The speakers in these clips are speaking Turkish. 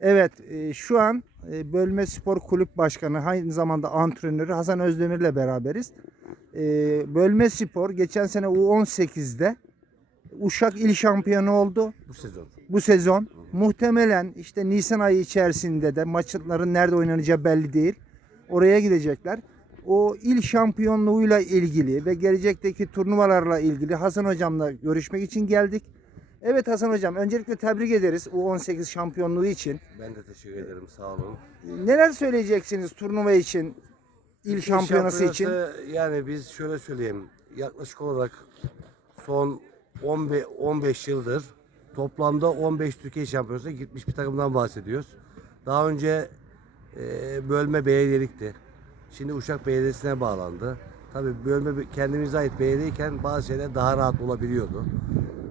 Evet e, şu an e, Bölme Spor Kulüp Başkanı aynı zamanda antrenörü Hasan Özdemir ile beraberiz. E, Bölme Spor geçen sene U18'de Uşak il şampiyonu oldu. Bu sezon. Bu sezon muhtemelen işte Nisan ayı içerisinde de maçların nerede oynanacağı belli değil. Oraya gidecekler. O il şampiyonluğuyla ilgili ve gelecekteki turnuvalarla ilgili Hasan Hocam'la görüşmek için geldik. Evet Hasan Hocam öncelikle tebrik ederiz U18 şampiyonluğu için. Ben de teşekkür ederim. Sağ olun. Neler söyleyeceksiniz turnuva için, il şampiyonası için? Yani biz şöyle söyleyeyim. Yaklaşık olarak son 15, 15 yıldır toplamda 15 Türkiye şampiyonası gitmiş bir takımdan bahsediyoruz. Daha önce e, bölme belediyelikti. Şimdi Uşak Belediyesi'ne bağlandı. Tabii bölme kendimize ait belediyeyken bazı şeyler daha rahat olabiliyordu.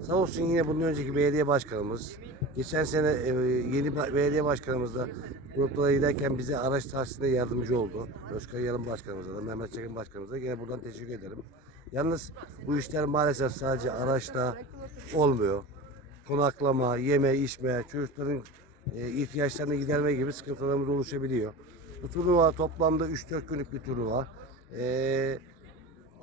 Sağ olsun yine bundan önceki belediye başkanımız, geçen sene e, yeni belediye başkanımız da gruplara giderken bize araç tahsisinde yardımcı oldu. Özkan Yarım başkanımıza da, Mehmet Çekin başkanımıza da yine buradan teşekkür ederim. Yalnız bu işler maalesef sadece araçta olmuyor. Konaklama, yeme, içme, çocukların e, ihtiyaçlarını giderme gibi sıkıntılarımız oluşabiliyor. Bu turnuva toplamda 3-4 günlük bir turnuva. E,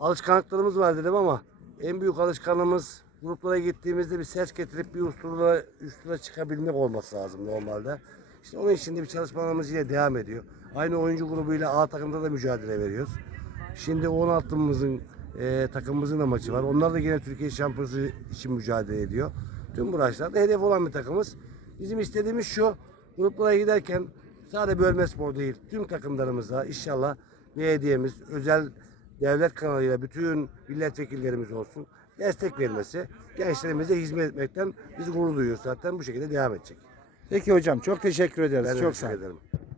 alışkanlıklarımız var dedim ama en büyük alışkanlığımız gruplara gittiğimizde bir ses getirip bir üstüne, üstüne çıkabilmek olması lazım normalde. İşte onun için de bir çalışmalarımız yine devam ediyor. Aynı oyuncu grubuyla A takımda da mücadele veriyoruz. Şimdi 16'mızın e, takımımızın da maçı var. Onlar da yine Türkiye şampiyonası için mücadele ediyor. Tüm branşlarda hedef olan bir takımız. Bizim istediğimiz şu, gruplara giderken sadece bölme spor değil, tüm takımlarımızda inşallah belediyemiz, özel devlet kanalıyla bütün milletvekillerimiz olsun destek vermesi, gençlerimize hizmet etmekten biz gurur duyuyoruz zaten bu şekilde devam edecek. Peki hocam çok teşekkür ederiz. Ben çok sağ olun.